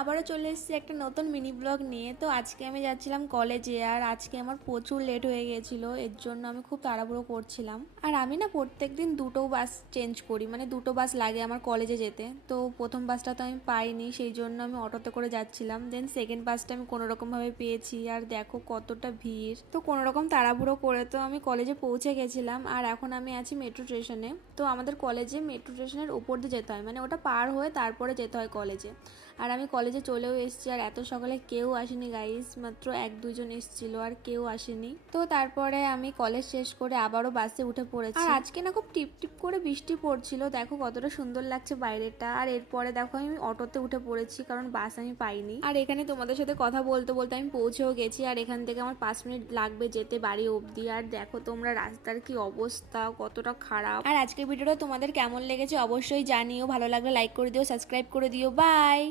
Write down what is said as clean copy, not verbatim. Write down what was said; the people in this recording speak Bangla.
আবারও চলে এসেছি একটা নতুন মিনি ব্লগ নিয়ে। তো আজকে আমি যাচ্ছিলাম কলেজে, আর আজকে আমার প্রচুর লেট হয়ে গেছিল, এর জন্য আমি খুব তাড়াহুড়ো করছিলাম। আর আমি না প্রত্যেকদিন দুটো বাস চেঞ্জ করি, মানে দুটো বাস লাগে আমার কলেজে যেতে। তো প্রথম বাসটা তো আমি পাইনি, সেই জন্য আমি অটোতে করে যাচ্ছিলাম। দেন সেকেন্ড বাসটা আমি কোনোরকমভাবে পেয়েছি, আর দেখো কতটা ভিড়। তো কোনোরকম তাড়াহুড়ো করে তো আমি কলেজে পৌঁছে গেছিলাম। আর এখন আমি আছি মেট্রো স্টেশনে। তো আমাদের কলেজে মেট্রো স্টেশনের উপর দিয়ে যেতে হয়, মানে ওটা পার হয়ে তারপরে যেতে হয় কলেজে। আর আমি কলেজে চলেও এসেছি, আর এত সকালে কেউ আসেনি গাইস, মাত্র এক দুজন এসেছিল, আর কেউ আসেনি। তো তারপরে আমি কলেজ শেষ করে আবারও বাসে উঠে পড়েছি। আর আজকে না খুব টিপ টিপ করে বৃষ্টি পড়ছিল, দেখো কতটা সুন্দর লাগছে বাইরেটা। আর এরপরে দেখো আমি অটোতে উঠে পড়েছি, কারণ বাস আমি পাইনি। আর এখানে তোমাদের সাথে কথা বলতে বলতে আমি পৌঁছেও গেছি, আর এখান থেকে আমার 5 মিনিট লাগবে যেতে বাড়ি অবধি। আর দেখো তোমরা রাস্তার কি অবস্থা, কতটা খারাপ। আর আজকের ভিডিওটা তোমাদের কেমন লেগেছে অবশ্যই জানিও, ভালো লাগলে লাইক করে দিও, সাবস্ক্রাইব করে দিও। বাই।